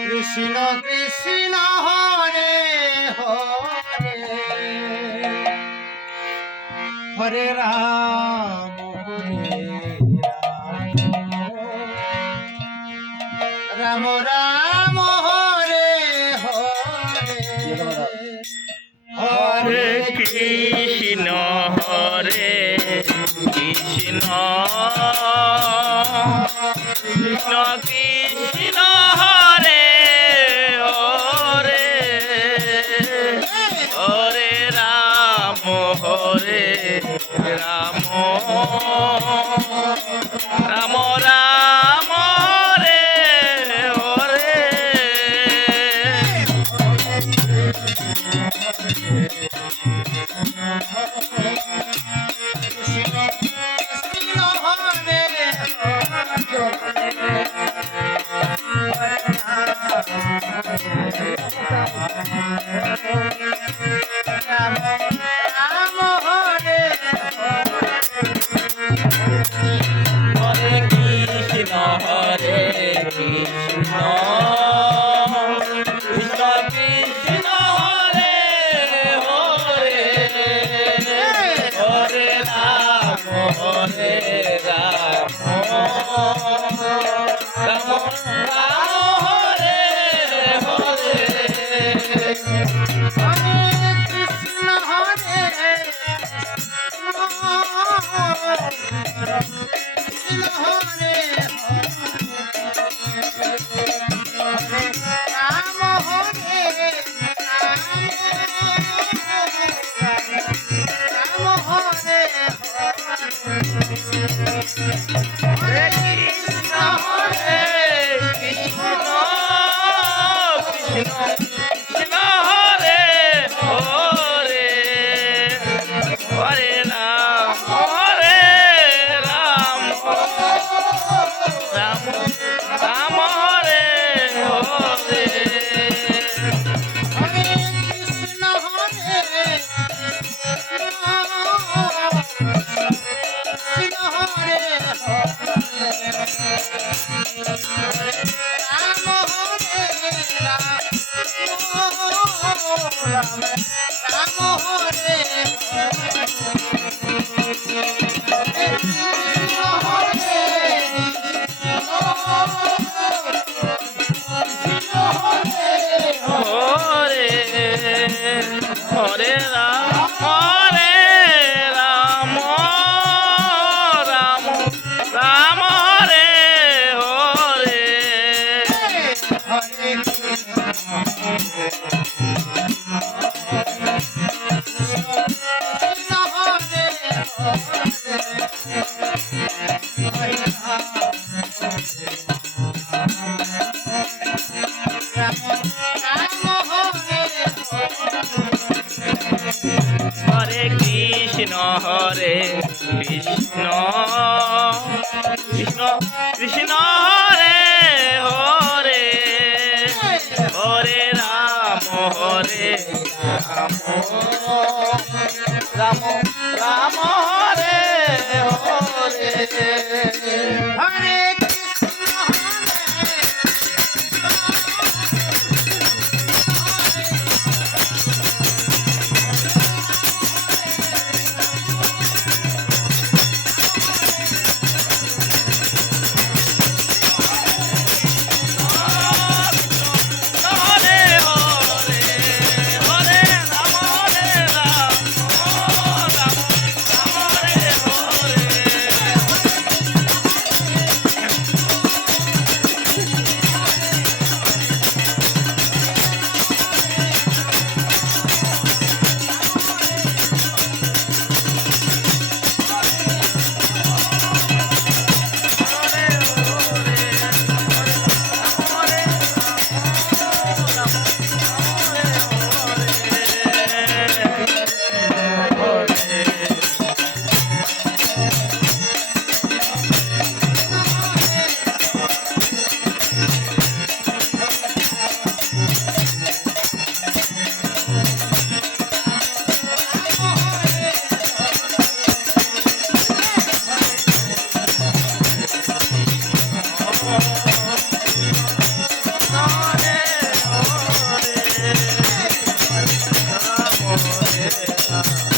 Krishna Krishna Hare Hare Hare Ram Hare Ram Ram Hare Hare Hare Krishna Hare Krishna Krishna Krishna Hare Hare Hare Ram Ram Ram Hare Hare Hare Krishna Krishna Krishna Hare Hare Hare Ram Ram Ram Hare Hare Krishna Hare Hare Ram Ram Ram Hare Hare Hare Krishna Hare Krishna Krishna Krishna Hare Hare Hare Ram Ram Ram Ram Hare Hare Hare Hare Ram